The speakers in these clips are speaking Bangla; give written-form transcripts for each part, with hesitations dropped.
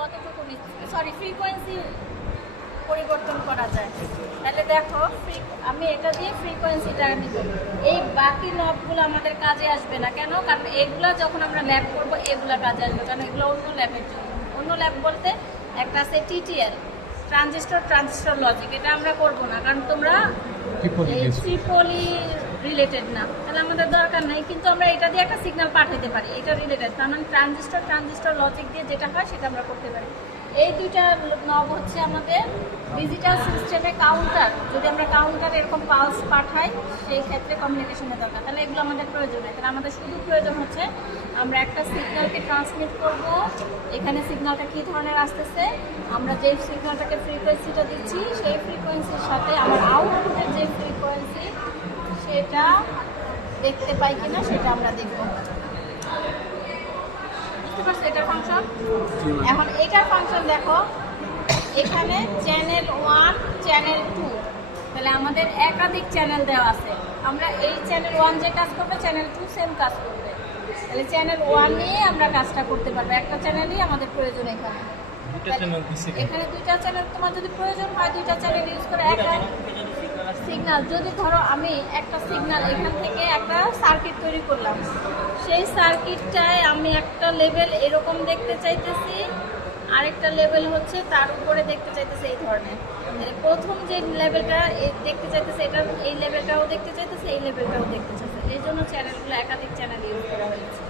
কতটুকু সরি ফ্রিকোয়েন্সি পরিবর্তন করা যায়। তাহলে দেখো আমি এটা দিয়ে ফ্রিকোয়েন্সিটা নিব, এই বাকি নবগুলো আমাদের কাজে আসবে না। কেন? কারণ এগুলা যখন আমরা ল্যাব করব এগুলা কাজে আসবে, কারণ এগুলো অন্য ল্যাবের জন্য। অন্য ল্যাব বলতে একটা আছে টিটিএল, ট্রানজিস্টর লজিক, এটা আমরা করব না, কারণ তোমরা এই ট্রিপলি রিলেটেড না, তাহলে আমাদের দরকার নাই। কিন্তু আমরা এটা দিয়ে একটা সিগন্যাল পাঠাতে পারি, এটা রিলেটেড, তার মানে ট্রানজিস্টর লজিক দিয়ে যেটা হয় সেটা আমরা করতে পারি। এই দুইটা নব হচ্ছে আমাদের ডিজিটাল সিস্টেমে কাউন্টার, যদি আমরা কাউন্টার এরকম পালস পাঠাই সেই ক্ষেত্রে কমিউনিকেশনের দরকার, তাহলে এগুলো আমাদের প্রয়োজন নেই। তাহলে আমাদের শুধু প্রয়োজন হচ্ছে আমরা একটা সিগন্যালকে ট্রান্সমিট করব, এখানে সিগন্যালটা কী ধরনের আসতেছে, আমরা যে সিগন্যালটাকে ফ্রিকোয়েন্সিটা দিচ্ছি সেই ফ্রিকোয়েন্সির সাথে আমার আউটপুটের যে ফ্রিকোয়েন্সি সেটা দেখতে পাই কিনা সেটা আমরা দেখব। বুঝতে পারছো এটার ফাংশন? এখন এটার ফাংশন দেখো, এখানে চ্যানেল 1 চ্যানেল 2, তাহলে আমাদের একাধিক চ্যানেল দেওয়া আছে। আমরা এই চ্যানেল 1 যে কাজ করবে চ্যানেল 2 সেম কাজ করবে, তাহলে চ্যানেল 1 নিয়ে আমরা কাজটা করতে পারবো। একটা চ্যানেলই আমাদের প্রয়োজন। এখানে দুইটা চ্যানেল তোমার যদি প্রয়োজন হয় দুইটা চ্যানেল ইউজ করে একটা সিগন্যাল, যদি ধরো আমি একটা সিগন্যাল এখান থেকে একটা সার্কিট তৈরি করলাম, সেই সার্কিটটায় আমি একটা লেভেল এরকম দেখতে চাইতেছি, আরেকটা লেভেল হচ্ছে তার উপরে দেখতে চাইতেছে এই ধরনের। প্রথম যে লেভেলটা দেখতে চাইতেছে এটা এই লেভেলটাও দেখতে চাইতেছে, এই লেভেলটাও দেখতে চাইতেছে, এই জন্য চ্যানেলগুলো একাধিক চ্যানেল ইউজ করা হয়েছে।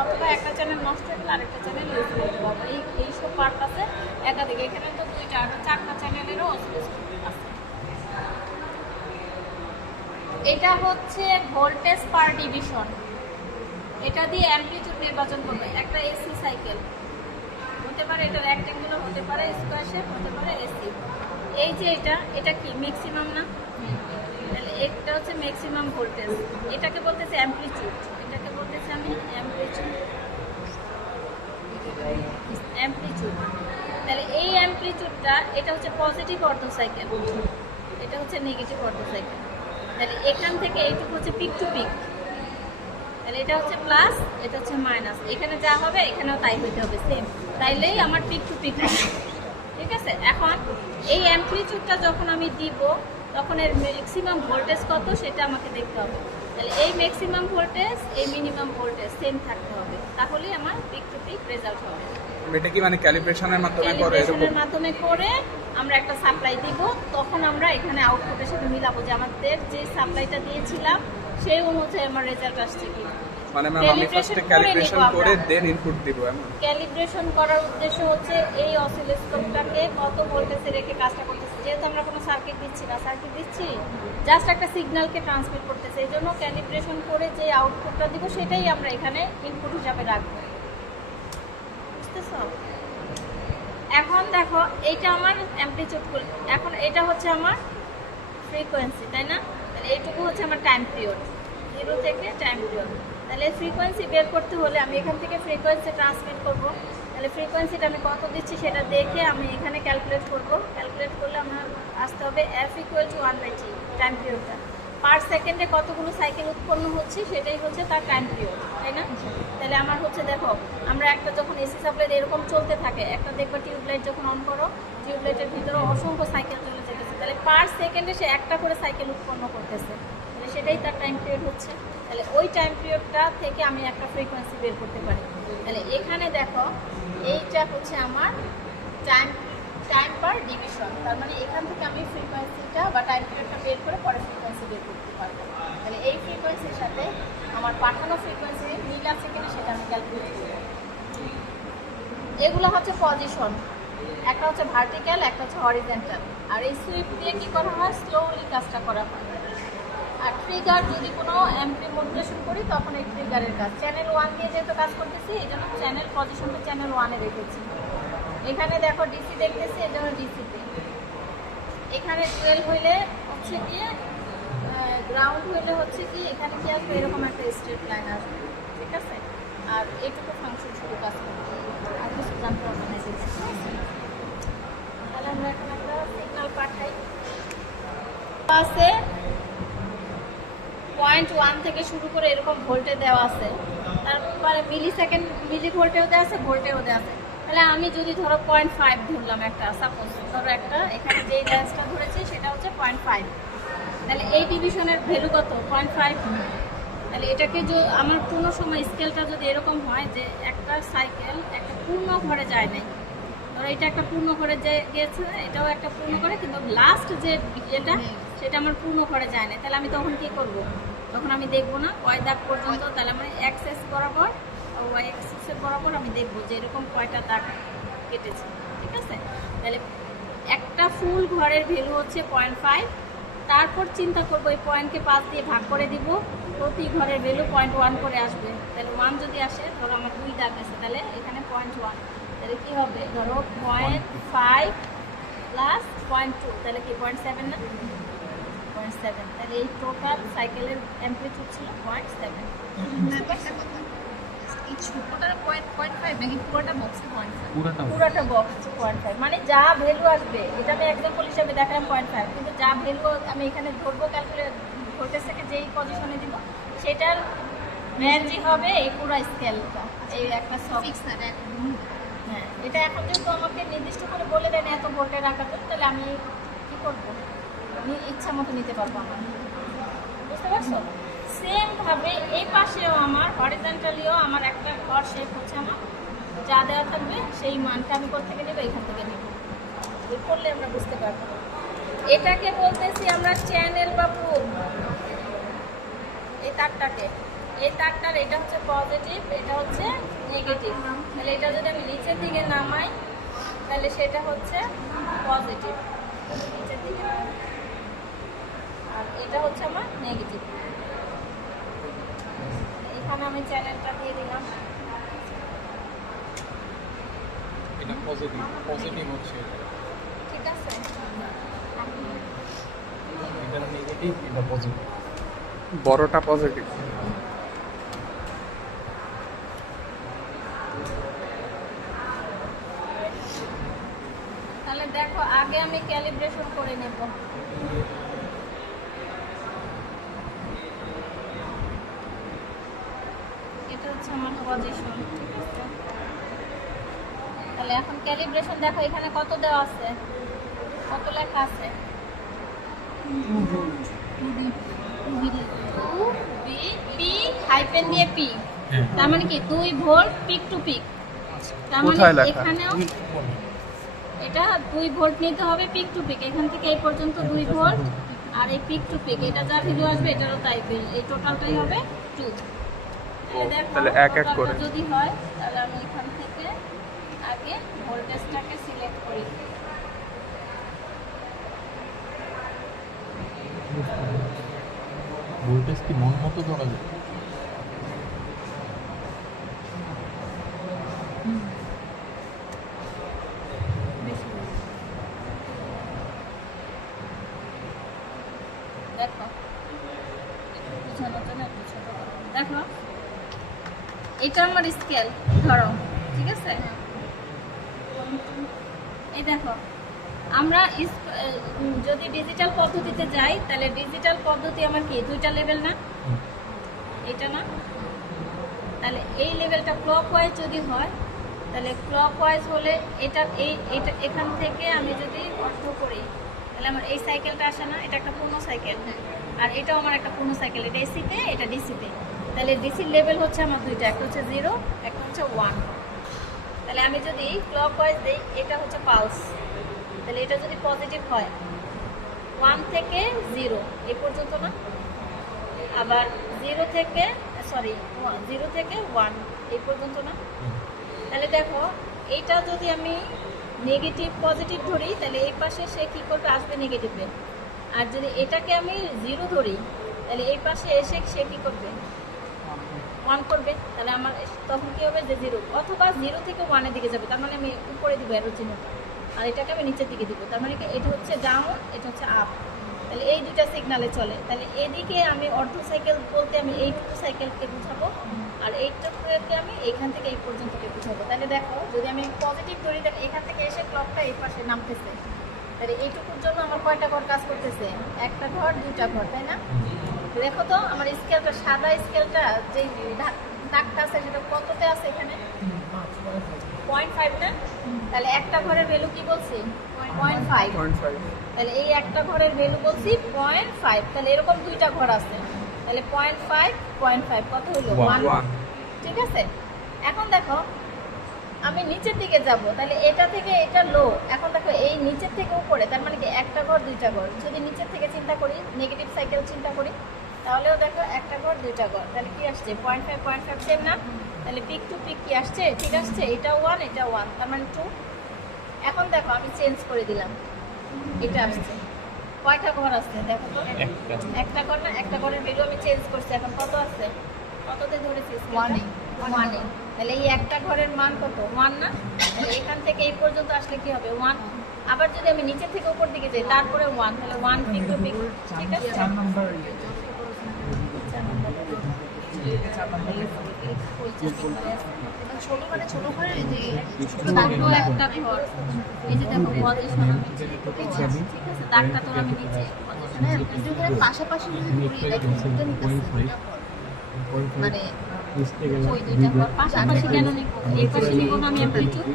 অথবা একটা চ্যানেল নষ্ট হলে আরেকটা চ্যানেল ইউজ করতে পারবো, এইসব পার্ট আছে একাধিক। এখানে তো 2-4টা চ্যানেলেরও অসিলোস্কোপ আছে। এটা হচ্ছে ভোল্টেজ পার ডিভিশন, এটা দিয়ে অ্যামপ্লিটিউড নির্বাচন করবে। একটা এসি সাইকেল হতে পারে, এটা রেক্ট্যাঙ্গুলার হতে পারে, স্কোয়ার শেপ হতে পারে, এসি। এই যে এটা কি ম্যাক্সিমাম না? তাহলে এটা হচ্ছে ম্যাক্সিমাম ভোল্টেজ, এটাকে বলতেছে অ্যামপ্লিটিউড, এটাকে বলতেছে আমি অ্যামপ্লিটিউড। তাহলে এই অ্যামপ্লিটিউডটা এটা হচ্ছে পজিটিভ অর্ধ সাইকেল, এটা হচ্ছে নেগেটিভ অর্ধ সাইকেল। তাহলে এখান থেকে এইটুকু হচ্ছে পিক টু পিক, তাহলে এটা হচ্ছে প্লাস, এটা হচ্ছে মাইনাস, এখানে যা হবে এখানেও তাই হইতে হবে সেম, তাইলেই আমার পিক টু পিক হবে। ঠিক আছে? এখন এই অ্যামপ্লিটিউডটা যখন আমি দিব তখন এর ম্যাক্সিমাম ভোল্টেজ কত সেটা আমাকে দেখতে হবে। তাহলে এই ম্যাক্সিমাম ভোল্টেজ এই মিনিমাম ভোল্টেজ সেম থাকতে হবে, তাহলেই আমার পিক টু পিক রেজাল্ট হবে। এটা কি মানে ক্যালিব্রেশনের মাধ্যমে করে? ক্যালিব্রেশনের মাধ্যমে করে আমরা একটা সাপ্লাই দিব, তখন আমরা এখানে আউটপুটের সাথে মিলাবো যে আমাদের যে সাপ্লাইটা দিয়েছিলাম সেই অনুযায়ী আমার রেজাল্ট আসছে কি। মানে আমি ফার্স্টে ক্যালিব্রেশন করে দেন ইনপুট দিব। এমন ক্যালিব্রেশন করার উদ্দেশ্য হচ্ছে এই অসিলোস্কোপটাকে কত ভোল্টেজে রেখে কাজটা করতেছে, যেহেতু আমরা কোনো সার্কিট দিচ্ছি না, সার্কিট দিচ্ছি জাস্ট একটা সিগন্যালকে ট্রান্সমিট করতেছে, এই জন্য ক্যালিব্রেশন করে যে আউটপুটটা দিব সেটাই আমরা এখানে ইনপুট হিসাবে রাখবো। বুঝতেছো? এখন দেখো এইটা আমার অ্যামপ্লিটিউড, এখন এটা হচ্ছে আমার ফ্রিকোয়েন্সি, তাই না? তাহলে এইটুকু হচ্ছে আমার টাইম পিরিয়ড, 0 থেকে টাইম পিরিয়ড। তাহলে ফ্রিকোয়েন্সি বের করতে হলে আমি এখান থেকে ফ্রিকোয়েন্সি ট্রান্সমিট করব, তাহলে ফ্রিকোয়েন্সিটা আমি কত দিচ্ছি সেটা দেখে আমি এখানে ক্যালকুলেট করব। ক্যালকুলেট করলে আমার আসতে হবে F = 1/T, টাইম পিরিয়ডটা পার সেকেন্ডে কতগুলো সাইকেল উৎপন্ন হচ্ছে সেটাই হচ্ছে তার টাইম পিরিয়ড, তাই না? তাহলে আমার হচ্ছে দেখো আমরা একটা যখন এসি সাপ্লাই এরকম চলতে থাকে, একটা দেখবা টিউবলাইট যখন অন করো টিউবলাইটের ভিতরে অসংখ্য সাইকেল চলে যেতেছে, তাহলে পার সেকেন্ডে সে একটা করে সাইকেল উৎপন্ন করতেছে, তাহলে সেটাই তার টাইম পিরিয়ড হচ্ছে। তাহলে ওই টাইম পিরিয়ডটা থেকে আমি একটা ফ্রিকোয়েন্সি বের করতে পারি। তাহলে এখানে দেখো এইটা হচ্ছে আমার টাইম পার ডিভিশন, তার মানে এখান থেকে আমি ফ্রিকোয়েন্সিটা বা টাইম পিরিয়ডটা বের করে পরে ফ্রিকোয়েন্সি বের করতে পারবো। তাহলে এই ফ্রিকোয়েন্সির সাথে আমার পাঠানো ফ্রিকোয়েন্সি মিল আছে কিনা সেটা আমি ক্যালকুলেট করব। এগুলো হচ্ছে পজিশন, একটা হচ্ছে ভার্টিক্যাল, একটা হচ্ছে হরিজন্টাল। আর এই সুইপ দিয়ে কী করা হয়, স্লোলি কাজটা করা হয়। আর ট্রিগার যদি কোনো এমপি মডুলেশন করি তখন এই ট্রিগারের কাজ চ্যানেল 1 দিয়ে যেহেতু কাজ করতেছি এই জন্য চ্যানেল পজিশনটা চ্যানেল 1-এ রেখেছি। এখানে দেখো ডিসি দেখতেছি, এই জন্য ডিসিতে। এখানে 12 হইলে হচ্ছে গিয়ে গ্রাউন্ড হইলে হচ্ছে কি এখানে কি আসবে, এরকম একটা স্ট্রেট লাইন আসবে। ঠিক আছে? আর এইটুকু ফাংশন শুধু কাজ করবে, আর কিছু জানতে হবে না। তাহলে আমরা এখন একটা সিগন্যাল পাঠাই, আছে 0.1 থেকে শুরু করে এরকম ভোল্টে দেওয়া আছে, তারপরে মিলি ভোল্টেও দেওয়া আছে, ভোল্টেও দেওয়া আছে। তাহলে আমি যদি ধরো 0.5 ধরলাম, একটা সাপোজ ধরো একটা এখানে যেই রেঞ্জটা ধরেছি সেটা হচ্ছে 0.5, তাহলে এই ডিভিশনের ভ্যালু কত? 0.5। তাহলে এটাকে আমার পূর্ণ সময় স্কেলটা যদি এরকম হয় যে একটা সাইকেল একটা পূর্ণ ঘরে যায় নাই, ধরো এটা একটা পূর্ণ ঘরে গিয়েছে, এটাও একটা পূর্ণ ঘরে, কিন্তু লাস্ট যে এটা সেটা আমার পূর্ণ ঘরে যায় না, তাহলে আমি তখন কি করব? তখন আমি দেখবো না ওয়াই দাগ পর্যন্ত, তাহলে আমি এক্সেস বরাবর ওয়াই এক্সেসের বরাবর আমি দেখবো যে এরকম কয়টা দাগ কেটেছে, ঠিক আছে? তাহলে একটা ফুল ঘরের ভ্যালু হচ্ছে 0.5, তারপর চিন্তা করবো এই পয়েন্টকে 5 দিয়ে ভাগ করে দিব, প্রতি ঘরের ভ্যালু 0.1 করে আসবে। তাহলে 1 যদি আসে, ধরো আমার 2 দাগ আছে, তাহলে এখানে 0.1, তাহলে কি হবে? ধরো 0.5 প্লাস 0.2, তাহলে কি 0.7 না? 0.7, তাহলে এই টোটাল সাইকেলের অ্যাম্প্লিটিউড ছিল 0.7। এই ছোটটা 0.5 নাকি পুরোটা বক্সে 0.5? পুরোটা বক্স 0.5, মানে যা ভ্যালু আসবে, এটা আমি এক্সাম্পল হিসেবে দেখালাম 0.5, কিন্তু যা ভ্যালু আমি এখানে ধরবো, ক্যালকুলেট ভোল্টেজটাকে যেই পজিশনে দিব সেটার রেঞ্জই হবে এই পুরো স্কেলটা, এই একটা ফিক্স না একদম। হ্যাঁ, এটা এখন যেহেতু আমাকে নির্দিষ্ট করে বলে দেন এত ভোল্টে রাখা তো, তাহলে আমি কি করবো? আমি ইচ্ছা মতো নিতে পারবো আমার, বুঝতে পারছো? সেম ভাবে এই পাশেও আমার হরিজন্টালিও আমার একটা ঘর শেপ হচ্ছে, আমার যা দেওয়া থাকবে সেই মানটা আমি কোথা থেকে নেবো? এখান থেকে নেবো। এই করলে আমরা বুঝতে পারবো। এটাকে বলতেছি আমরা চ্যানেল বা পুল। এই তারটাকে, এই তারটার এটা হচ্ছে পজিটিভ, এটা হচ্ছে নেগেটিভ, তাহলে এটা যদি আমি নিচের দিকে নামাই তাহলে সেটা হচ্ছে পজিটিভ, নিচের দিকে, আর এটা হচ্ছে আমার নেগেটিভ। এখানে আমি চ্যানেলটা দিয়ে দিলাম, এটা পজিটিভ পজিটিভ হচ্ছে, ঠিক আছে? এটা নেগেটিভ, এটা পজিটিভ। বড়টা পজিটিভ। তাহলে দেখো আগে আমি ক্যালিব্রেশন করে নেব। এটা হচ্ছে আমার পজিশন, ঠিক আছে? তাহলে এখন ক্যালিব্রেশন দেখো এখানে কত দেওয়া আছে, কত লেখা আছে? 2B হাইপেন দিয়ে পি, তার মানে কি 2 ভোল্ট পিক টু পিক। তার মানে কোথায় লেখা? এখানেও এটা 2 ভোল্ট নিতে হবে পিক টু পিক, এখান থেকে এই পর্যন্ত 2 ভোল্ট, আর এই পিক টু পিক এটা যা ভ্যালু আসবে এটারও তাই, এই টোটালটাই হবে 2। তাহলে এক এক করে যদি হয় তাহলে আমি এখান থেকে আগে ভোল্টেজটাকে সিলেক্ট করি। ভোল্টেজ কি মন মতো ধরা যায়? দেখো বুঝানোর জন্য একটু ছোট করো। দেখো এটা আমার স্কেল ধরো, ঠিক আছে? এই দেখো আমরা যদি ডিজিটাল পদ্ধতিতে যাই তাহলে ডিজিটাল পদ্ধতি আমার কি 2টা লেভেল না, এটা না? তাহলে এই লেভেলটা ক্লকওয়াইজ যদি হয় তাহলে ক্লকওয়াইজ হলে এটা এটা এখান থেকে আমি যদি অর্থ করি তাহলে আমার এই সাইকেলটা আসে না, এটা একটা পূর্ণ সাইকেল, আর এটাও আমার একটা পূর্ণ সাইকেল, এটা এসিতে এটা ডিসিতে। তাহলে ডিসির লেভেল হচ্ছে আমার দুইটা, একটা হচ্ছে 0, একটা হচ্ছে 1। তাহলে আমি যদি ক্লকওয়াইজ দিই, এটা হচ্ছে পালস, তাহলে এটা যদি পজিটিভ হয় 1 থেকে 0 এই পর্যন্ত না, আবার 0 থেকে 1 এই পর্যন্ত না। তাহলে দেখো এইটা যদি আমি নেগেটিভ পজিটিভ ধরি তাহলে এই পাশে সে কী করবে? আসবে নেগেটিভে। আর যদি এটাকে আমি 0 ধরি তাহলে এই পাশে এসে সে কী করবে? 1 করবে। তাহলে আমার তখন কী হবে? যে 0 অথবা 0 থেকে 1-এর দিকে যাবে, তার মানে আমি উপরে দিব অ্যারো চিহ্নটা, আর এটাকে আমি নিচের দিকে দিব, তার মানে এটা হচ্ছে ডাউন, এটা হচ্ছে আপ। তাহলে এই দুইটা সিগনালে চলে। তাহলে এদিকে আমি অর্ধ সাইকেল বলতে আমি এইটুকু সাইকেলকে বুঝাবো, আর এইটুকুকে আমি এইখান থেকে এই পর্যন্তকে বুঝাবো। তাহলে দেখো যদি আমি পজিটিভ ধরি তাহলে এখান থেকে এসে ক্লকটা এই পাশে নামতেছে, তাহলে এইটুকুর জন্য আমার কয়টা ঘর কাজ করতেছে? একটা ঘর, দুইটা ঘর, তাই না? দেখো তো আমার স্কেলটা, সাদা স্কেলটা যে দাগটা আছে সেটা কততে আছে? এখানে 0.5 না, তাহলে একটা ঘরের ভ্যালু কি বলছি 0.5, 0.5 তাহলে এই একটা ঘরের ভ্যালু বলছি 0.5, তাহলে এরকম দুইটা ঘর আছে, তাহলে 0.5 কত হলো 1, 1 ঠিক আছে। এখন দেখো আমি নিচের দিকে যাব, তাহলে এটা থেকে এটা লো, এখন দেখো এই নিচের থেকে উপরে, তার মানে কি একটা ঘর দুইটা ঘর, যদি নিচের থেকে চিন্তা করি নেগেটিভ সাইকেল চিন্তা করি তাহলেও দেখো একটা ঘর দুইটা ঘর, তাহলে কি আসছে 0.5 সেম না, তাহলে পিক টু পিক কি আসছে ঠিক আসছে, এটা 1 এটা 1, তার মানে 2। এখন দেখো আমি চেঞ্জ করে দিলাম, এটা আসছে, কয়টা ঘর আছে দেখো তো, একটা ঘর না, একটা ঘরের ভ্যালু আমি চেঞ্জ করছি, এখন কত আছে, কততে ধরেছি 1, তাহলে এই একটা ঘরের মান কত 1 না, তাহলে এখান থেকে এই পর্যন্ত আসলে কি হবে 1, আবার যদি আমি নিচে থেকে উপর দিকে যাই তারপরে 1, তাহলে 1 পিক টু পিক, ঠিক আছে। 4 নম্বর ছোট মানে ছোট করে এই যে তারপর একটা ঘর, এই যে দেখো পজিশন আমি যেহেতু দিচ্ছি, ঠিক আছে, দাগটা তো আমি নিচে পজিশন হ্যাঁ দুটোর পাশাপাশি যদি ধরি এটা দুটো নিতেছে মানে ওই দুইটা ঘর পাশাপাশি কেন নিব, এই পাশে নিব না আমি অ্যামপ্লিটিউড,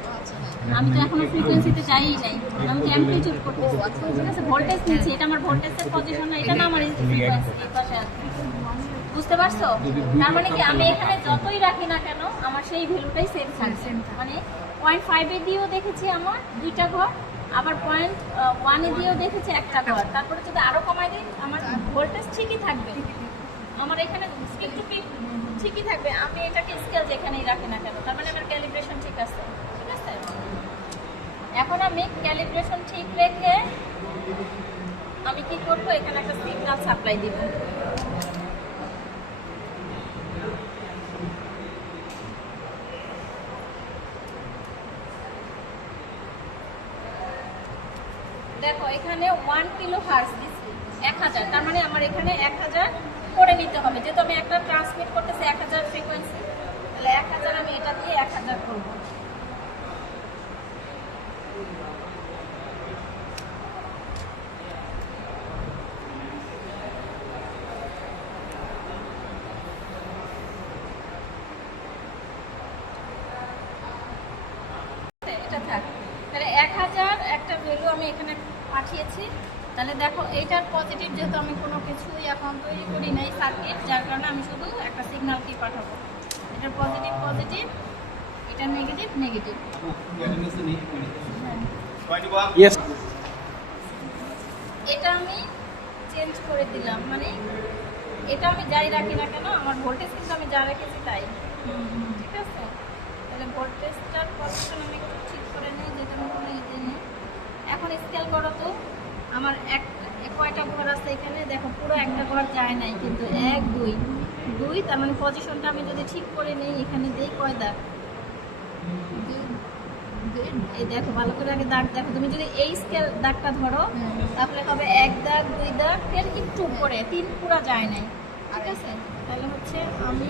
আমি তো এখনো ফ্রিকোয়েন্সিতে যাইই নাই, আমি তো অ্যামপ্লিটিউড করতেছি, ঠিক আছে, ভোল্টেজ নিচ্ছি, এটা আমার ভোল্টেজের পজিশন না, এটা না আমার ফ্রিকোয়েন্সি এই পাশে আছে, বুঝতে পারছো, তার মানে কি আমি এখানে যতই রাখি না কেন আমার সেই ভ্যালুটাই সেম থাকছে, মানে 0.5 এ দিয়েও দেখেছি আমার দুইটা ঘর, আবার 0.1 এ দিয়েও দেখেছি একটা ঘর, তারপরে যদি আরো কমাই দিই আমার ভোল্টেজ ঠিকই থাকবে, আমার এখানে পিক টু পিক ঠিকই থাকবে, আমি এটাকে স্কেল যেখানেই রাখি না কেন, তার মানে আমার ক্যালিব্রেশন ঠিক আছে, ঠিক আছে। এখন আমি ক্যালিব্রেশন ঠিক রেখে আমি কি করব, এখানে একটা সিগন্যাল সাপ্লাই দিব, দেখো এখানে 1 কিলো হার্টজ দিচ্ছি 1000, তার মানে আমার এখানে 1000 করে নিতে হবে, যেহেতু আমি একটা ট্রান্সমিট করতেছি 1000 ফ্রিকোয়েন্সি, তাহলে 1000 আমি এটা দিয়ে 1000 করব, এটা থাক, তাহলে 1000 একটা ভ্যালু আমি এখানে পাঠিয়েছি, তাহলে দেখো এইটার পজিটিভ, যেহেতু আমি কোনো কিছুই এখন তৈরি করি নাই সার্কিট, যার কারণে আমি শুধু একটা সিগন্যাল কি পাঠাবো, এটার পজিটিভ পজিটিভ, এটা নেগেটিভ নেগেটিভ, ইয়েস এটা আমি চেঞ্জ করে দিলাম, মানে এটা আমি যাই রাখি না কেন আমার ভোল্টেজ কিন্তু আমি যা রেখেছি তাই, ঠিক আছে, তাহলে ভোল্টেজটার পজিশন আমি একটু ঠিক করে নিই, যেটা আমি কোনো ইয়ে নেই। এখন স্কেল করো তো, আমার কয়টা ঘর আছে এখানে দেখো, পুরো একটা ঘর যায় নাই কিন্তু 1 2 2, তার মানে পজিশনটা আমি যদি ঠিক করে নিই, এখানে দেই কয় দাগ, এই দেখো ভালো করে আগে দাগ দেখো, তুমি যদি এই স্কেল দাগটা ধরো তাহলে হবে 1 দাগ 2 দাগ, এর একটু উপরে 3 পুরো যায় নাই, ঠিক আছে, তাহলে হচ্ছে আমি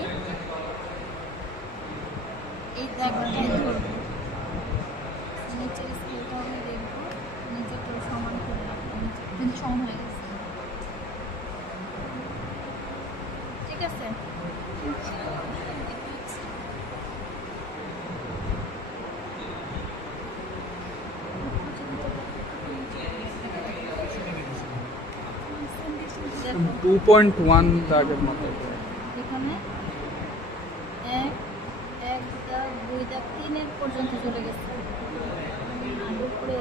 এই দাগটাই ধরবো, নিচের স্কেলটা আমি দেখবো, নিচেটা সমান করে রাখবো, কিন্তু সমান হয়ে গেছে ঠিক আছে। দেখো 2.1 দাগের মতো এখানে 1 দাগ 2 দাগ 3 এর পর্যন্ত চলে গেছে, আর উপরে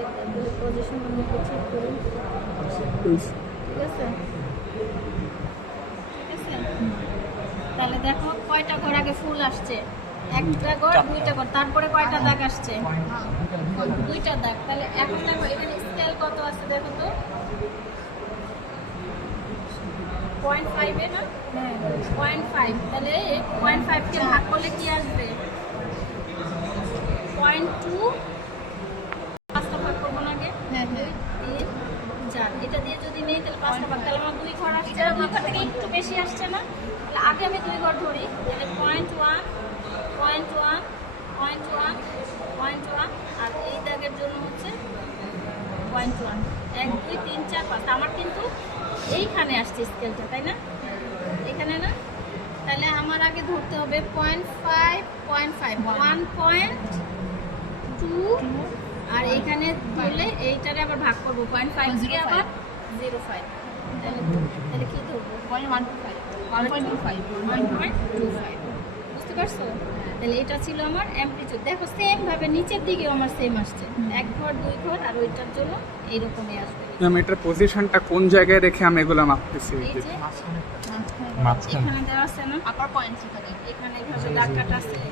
পজিশন আমি একটু ঠিক করি, ঠিক আছে, ঠিক আছে, তাহলে দেখো কয়টা ঘর আগে ফুল আসছে, একটা ঘর দুইটা ঘর, তারপরে কয়টা দাগ আসছে, দুইটা দাগ, তাহলে এখন দেখো এখানে স্কেল কত আছে দেখো তো, 0.5 এ না, 0.5, তাহলে 0.5 কে ভাগ করলে কি আসবে 0.2, পাঁচটা ভাগ করবো না আগে, হ্যাঁ হ্যাঁ 3 4, এটা দিয়ে যদি নেই তাহলে পাঁচটা ভাগ, তাহলে আমার 2 ঘর আসছে, 2 ঘর থেকে একটু বেশি আসছে না, তাহলে আগে আমি 2 ঘর ধরি, তাহলে 0.1 0.1 0.1 0.1, আর এই দাগের জন্য হচ্ছে 0.1 1 2 3 4 5, আমার কিন্তু এইখানে আসছে স্কেলটা, তাই না, এখানে না, তাহলে আমার আগে ধরতে হবে 0.5 0.5 1.5 0.2 আর এখানে দিলে এইটারে আবার ভাগ করবো 0.5 দিয়ে আবার 0.5 তাহলে কি ধরবো 1.25 বুঝতে পারছো? তাহলে এটা ছিল আমার অ্যামপ্লিটিউড। দেখো সেম ভাবে নিচের দিকেও আমার সেম আসছে, 1 ঘর 2 ঘর, আর ওইটার জন্য এইরকমই আসবে। ম্যাম এটার পজিশনটা কোন জায়গায় রেখে আমি এগুলো মাপতেছি? এই যে মাঝখানে এখানে দেওয়া আছে না, আপার পয়েন্ট সেখানে এখানে এইভাবে দাগ কাটা আছে, এই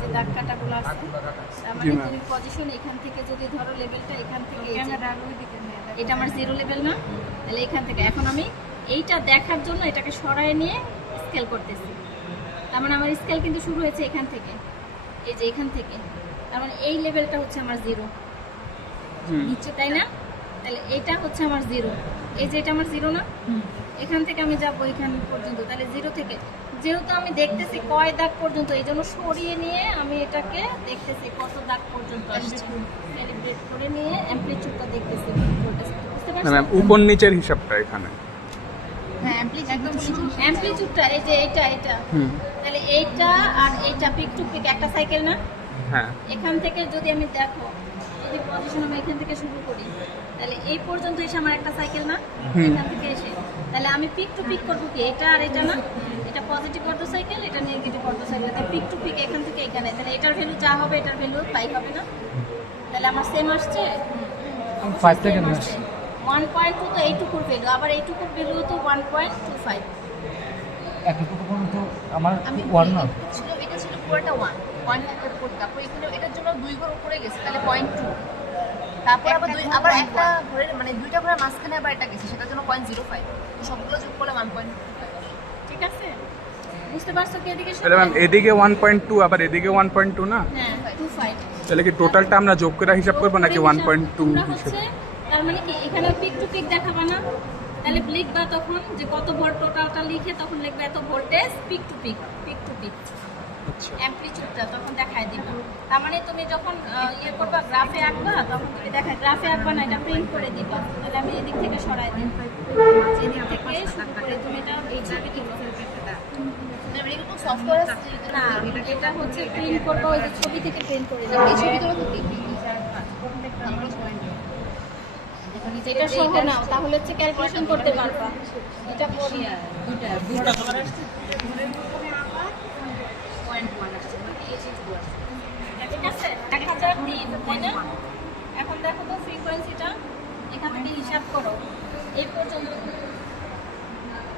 যে দাগ কাটাগুলো আছে। তার জি মানে ম্যাম। তুমি পজিশন এখান থেকে যদি ধরো লেভেলটা এখান থেকে এই যে এটা আমার 0 লেভেল না, তাহলে এখান থেকে এখন আমি এইটা দেখার জন্য এটাকে সরায় নিয়ে স্কেল করতেছি। তার মানে আমার স্কেল কিন্তু শুরু হয়েছে এখান থেকে, এই যে এখান থেকে। তার মানে এই লেভেলটা হচ্ছে আমার 0 নিচে, তাই না? তাহলে এইটা হচ্ছে আমার 0, এই যে এটা আমার 0 না, এখান থেকে আমি যাবো এখান পর্যন্ত, তাহলে 0 থেকে যেহেতু আমি দেখতেছি কয় দাগ পর্যন্ত, এই জন্য সরিয়ে নিয়ে আমি এটাকে দেখতেছি কত দাগ পর্যন্ত আসছে, ক্যালিব্রেট করে নিয়ে অ্যামপ্লিটিউডটা দেখতেছি বুঝতে পারছো? ম্যাম উপর নিচের হিসাবটা এখানে। হ্যাঁ একদম শুরু অ্যামপ্লিটিউডটা এই যে এটা হুম। তাহলে এইটা আর এইটা পিক টু পিক একটা সাইকেল না, হ্যাঁ। এখান থেকে যদি আমি দেখো যদি পজিশন আমি এখান থেকে শুরু করি, তাহলে এই পর্যন্ত এসে আমার একটা সাইকেল না, এখান থেকে এসে তাহলে আমি পিক টু পিক করবো কি এটা আর এটা না, এটা পজিটিভ অর্ধ সাইকেল, এটা নেগেটিভ অর্ধ সাইকেল, তাহলে পিক টু পিক এখান থেকে এখানে, তাহলে এটার ভ্যালু যা হবে এটার ভ্যালু 5 হবে না, তাহলে আমার সেম আসছে 5 থেকে 1.2 তো এইটুকুর ভ্যালু, আবার এইটুকুর ভ্যালু তো 1.25। এতটুকু পর্যন্ত আমার আমি 1 না ছিল, এটা ছিল পুরোটা 1.5 করতে, তারপর এখানে এটার জন্য 2 ঘর উপরে গেছে, তাহলে 0.2, তারপর আবার আবার একটা ঘরের মানে দুইটা ঘরের মাঝখানে আবার এটা গেছে, সেটার জন্য 0.05, তো সবগুলো যোগ করলে 1.25। ঠিক আছে, বুঝতে পারছো কি এদিকে তাহলে ম্যাম এদিকে 1.2 আবার এদিকে 1.2 না, হ্যাঁ 25। তাহলে কি টোটালটা আমরা যোগ করে হিসাব করবো নাকি 1.2 তোমরা হিসাব? হচ্ছে তার মানে কি এখানে পিক টু পিক দেখাবা না, তাহলে লিখবা তখন যে কত ভোল্ট টোটালটা লিখে তখন লিখবে এত ভোল্টেজ পিক টু পিক আচ্ছা। অ্যামপ্লিটিউডটা তখন দেখায় দিবা। তার মানে তুমি যখন ইয়ে করবা গ্রাফে আঁকবা তখন তুমি দেখায় গ্রাফে আঁকবা না, এটা প্রিন্ট করে দিবা, তাহলে আমি এদিক থেকে সরাই দিই, এদিক থেকে শুরু করে তুমি এটা এই ছবি দিবা এরকম সফটওয়্যার আছে না, এটা হচ্ছে প্রিন্ট করবা, ওই যে ছবি থেকে প্রিন্ট করে দিবা, এই ছবিগুলো থেকে এটা সহ নাও তাহলে হচ্ছে ক্যালকুলেশন করতে পারবা। এটা পড়ি ঠিক আছে 1003, তাই না? এখন দেখো তো ফ্রিকোয়েন্সিটা এখান থেকে হিসাব করো, এই পর্যন্ত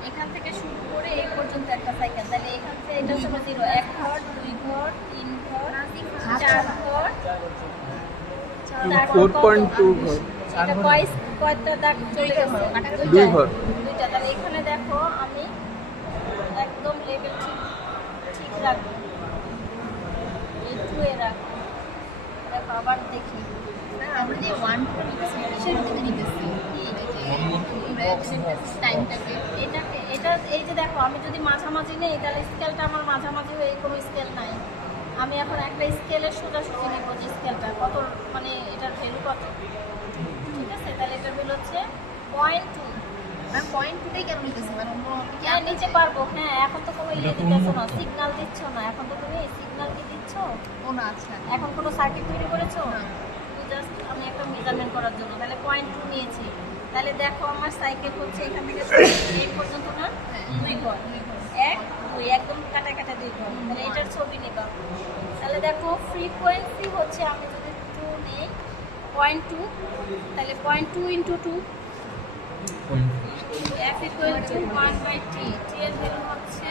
এখান থেকে শুরু করে এই পর্যন্ত একটা সাইকেল, তাহলে এখান থেকে এটা হচ্ছে 0, 1 ঘর 2 ঘর 3 ঘর 4 ঘর 4.2 ঘর, এটা কয়টা দাগ চলে গেছে? 2 ঘর। দুইটা। তাহলে এখানে দেখো আমি একদম লেভেল ঠিক রাখবো, এই 2 এ রাখবো, দেখো আবার দেখি না আমরা যে 1 টু নিতেছি সেটা থেকে নিতেছি টাইমটাকে এটা এই যে দেখো আমি যদি মাঝামাঝি নেই তাহলে স্কেলটা আমার মাঝামাঝি হয়ে কোনো স্কেল নাই, আমি এখন একটা স্কেলের সোজাসুজি নেব যে স্কেলটা কত মানে এটার ভ্যালু কত, ঠিক আছে? তাহলে এটার ভ্যালু হচ্ছে 0.2। ম্যাম 0.2টাই কেন নিতেছি মানে অন্য হ্যাঁ নিতে পারবো, হ্যাঁ এখন তো কোনো ইয়ে দিচ্ছ না, সিগন্যাল দিচ্ছ না, এখন তো তুমি সিগন্যাল কি দিচ্ছ, ও না আচ্ছা এখন কোনো সার্কিট তৈরি করেছো না। জাস্ট আমি একটা মেজারমেন্ট করার জন্য, তাহলে 0.2 নিয়েছি। তাহলে দেখো আমার সাইকেল হচ্ছে এখান থেকে এই পর্যন্ত না 2 ঘর, 1 2 একদম কাটা কাটা 2 ঘর, তাহলে এটার ছবি নেবা। তাহলে দেখো ফ্রিকোয়েন্সি হচ্ছে আমি যদি 2 নেই 0.2, তাহলে 0.2 into 2 F equal to 1/t, t এর ভ্যালু হচ্ছে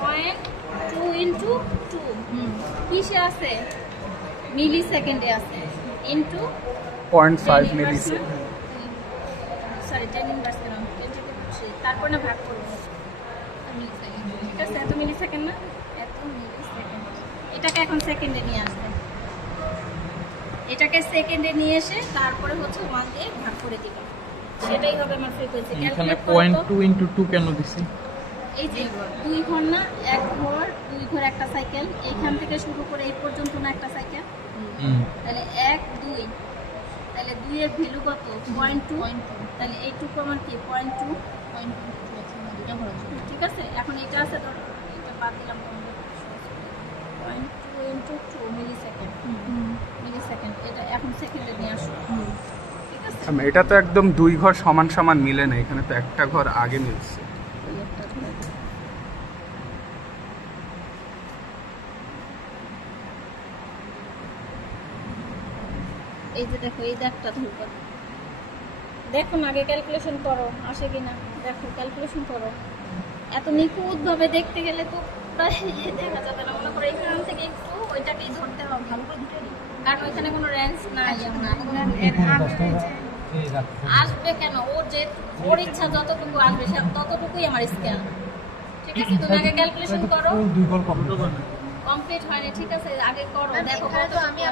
0.2 ইন্টু 2 কিসে আছে? মিলি সেকেন্ডে আছে, ইন্টু 0.5 মিলিসেকেন্ড। সরি 10 ইনভার্স কেন 20 তারপর না ভাগ করবো, ঠিক আছে? এত মিলি সেকেন্ড না, এত মিলি সেকেন্ড। এটাকে এখন সেকেন্ডে নিয়ে আসবে, এটাকে সেকেন্ডে নিয়ে এসে তারপরে হচ্ছে 1 দিয়ে ভাগ করে দিবা, সেটাই হবে আমার ফ্রিকোয়েন্সি। এখানে 0.2 ইনটু 2 কেন দিছি? এই যে 2 ঘর না, 1 ঘর 2 ঘর একটা সাইকেল, এইখান থেকে শুরু করে এই পর্যন্ত না একটা সাইকেল, তাহলে 1 2, তাহলে 2 এর ভ্যালু কত? 0.2, তাহলে এইটুকু আমার কি 0.2, দুটো ঘর ঠিক আছে? এখন এটা আছে ধরো, এটা বাদ দিলাম 0.2 2 মিলিসেকেন্ড মিলিসেকেন্ড, এটা এখন সেকেন্ডে নিয়ে আসো, ঠিক আছে? এটা তো একদম দুই ঘর সমান সমান মিলে না, এখানে তো একটা ঘর আগে মিলছে। এই একটা ধরে দাও। এই যে দেখো, এই দাগটা ধরবে, দেখো না আগে ক্যালকুলেশন করো আসে কিনা, দেখো ক্যালকুলেশন করো। এত নিখুঁত ভাবে দেখতে গেলে তো প্রায় দেখা যাবে না, মনে করো এখান থেকে একটু ওইটাকেই ধরতে হবে ভালো করে ধরে নিই, কারণ ওইখানে কোনো রেঞ্জ নাই। আসবে কেন, ওর যে ওর ইচ্ছা যতটুকু আসবে ততটুকুই আমার স্কেল, ঠিক আছে? তুমি আগে ক্যালকুলেশন করো। দুই ঘর কমপ্লিট কমপ্লিট হয়নি, ঠিক আছে? আগে করো, দেখো এখানে তো কতটুকু আমি